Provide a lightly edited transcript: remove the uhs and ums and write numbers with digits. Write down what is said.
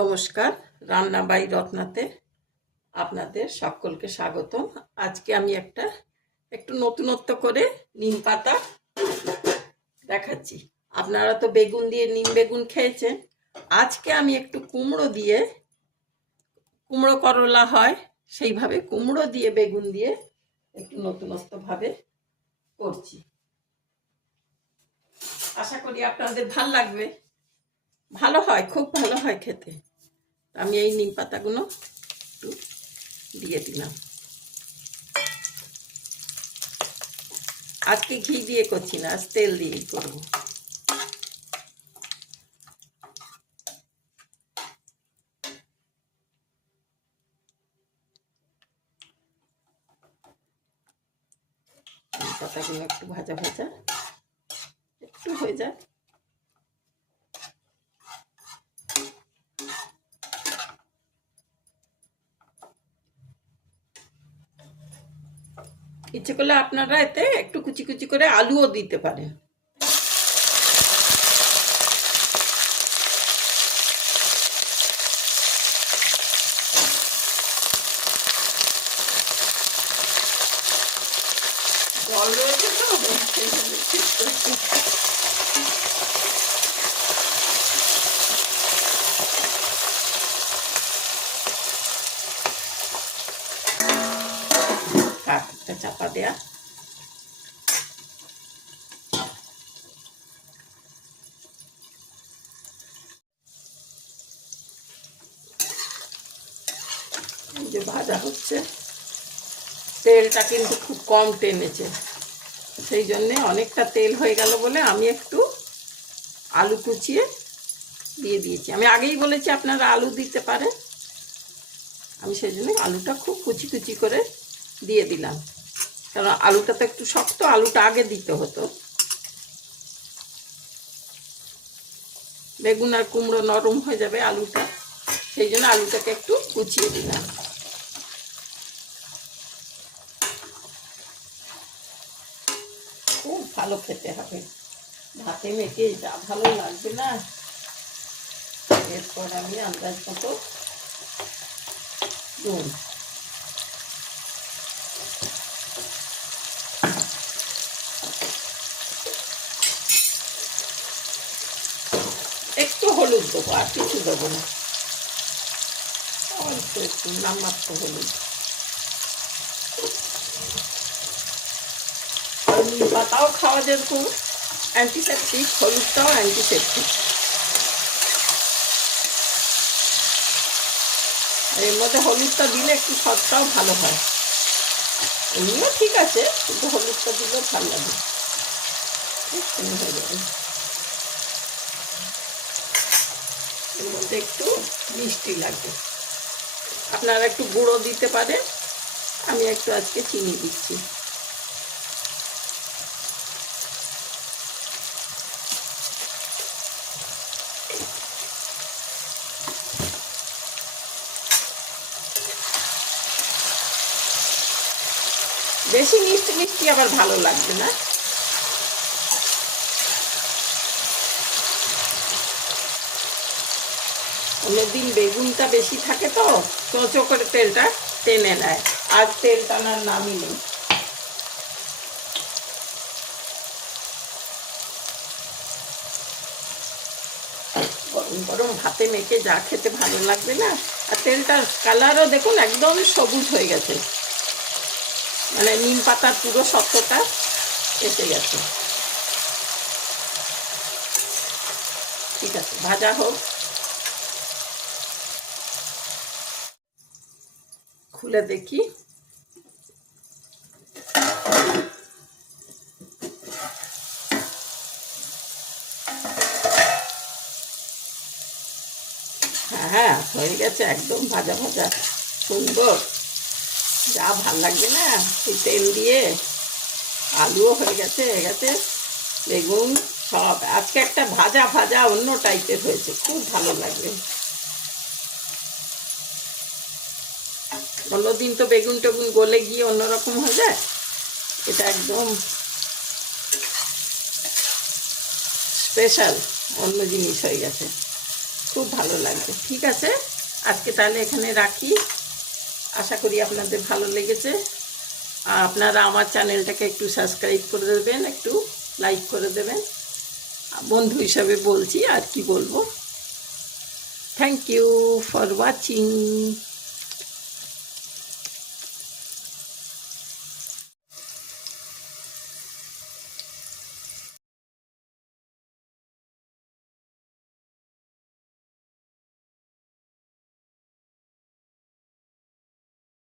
নমস্কার, রান্না বাই রত্নাতে আপনাদের সকলকে স্বাগতম। আজকে আমি একটু নতুনত্ব করে নিম পাতা দেখাচ্ছি। আপনারা তো বেগুন দিয়ে নিম বেগুন খেয়েছেন। আজকে আমি একটু কুমড়ো দিয়ে, কুমড়ো করলা হয় সেইভাবে কুমড়ো দিয়ে বেগুন দিয়ে একটু নতুনত্বভাবে করছি। আশা করি আপনাদের ভাল লাগবে। ভালো হয়, খুব ভালো হয় খেতে। আমি এই নিম পাতাগুলো একটু দিয়ে দিলাম। আজকে ঘি দিয়ে করছি না, আজ তেল দিয়েই করবো। পাতাগুলো একটু ভাজা ভাজা একটু হয়ে যায়। ইচ্ছে করলে আপনারা এতে একটু কুচি কুচি করে আলুও দিতে পারেন। জল রয়েছে তো, চাপা দেয়া। যে ভাজা হচ্ছে, তেলটা কিন্তু খুব কম টেনেছে, সেই জন্যে অনেকটা তেল হয়ে গেল বলে আমি একটু আলু কুচিয়ে দিয়ে দিয়েছি। আমি আগেই বলেছি আপনারা আলু দিতে পারেন। আমি সেই জন্য আলুটা খুব কুচি কুচি করে দিয়ে দিলাম, কারণ আলুটা তো একটু শক্ত, আলুটা আগে দিতে হতো। বেগুন আর কুমড়ো নরম হয়ে যাবে আলুটা, সেই জন্য আলুটাকে একটু কুচিয়ে দিলাম। খুব ভালো খেতে হবে, ভাতে মেখে যা ভালো লাগবে না। এরপর আমি আন্দাজ মতো নুন, একটু হলুদ দেবো, আর কিছু দেবো না, অল্প একটু নামমাত্র হলুদ। নিম পাতাও খাওয়া যেরকম অ্যান্টিসেপটিক, হলুদটাও অ্যান্টিসেপটিক। এর মধ্যে হলুদটা দিলে একটু স্বাদটাও ভালো হয়। এমনিও ঠিক আছে, কিন্তু হলুদটা দিলেও ভালো লাগে, হয়ে যাবে। এর মধ্যে একটু মিষ্টি লাগবে, আপনারা একটু গুঁড়ো দিতে পারেন। আমি একটু আজকে চিনি দিচ্ছি। বেশি মিষ্টি মিষ্টি আবার ভালো লাগবে না। অন্যদিন বেগুনটা বেশি থাকে তো চোঁচো করে তেলটা টেনে নেয়, আজ তেল টানার নামই নেই। গরম গরম ভাতে মেখে যা খেতে ভালো লাগবে না। আর তেলটার কালারও দেখুন একদম সবুজ হয়ে গেছে, মানে নিম পাতার পুরো সত্যটা এসে গেছে। ঠিক আছে, ভাজা হোক। খুলে দেখি। হ্যাঁ, হয়ে গেছে একদম ভাজা ভাজা সুন্দর, যা ভাল লাগবে না। তেল দিয়ে আলুও হয়ে গেছে বেগুন সব। আজকে একটা ভাজা ভাজা অন্য টাইপের হয়েছে, খুব ভালো লাগবে। অন্যদিন তো বেগুন টেগুন গলে গিয়ে অন্যরকম হয়ে যায়, এটা একদম স্পেশাল অন্য জিনিস হয়ে গেছে। খুব ভালো লাগবে। ঠিক আছে, আজকে তাহলে এখানে রাখি। আশা করি আপনাদের ভালো লেগেছে। আপনারা আমার চ্যানেলটাকে একটু সাবস্ক্রাইব করে দেবেন, একটু লাইক করে দেবেন। বন্ধু হিসাবে বলছি, আর কি বলবো। Thank you for watching.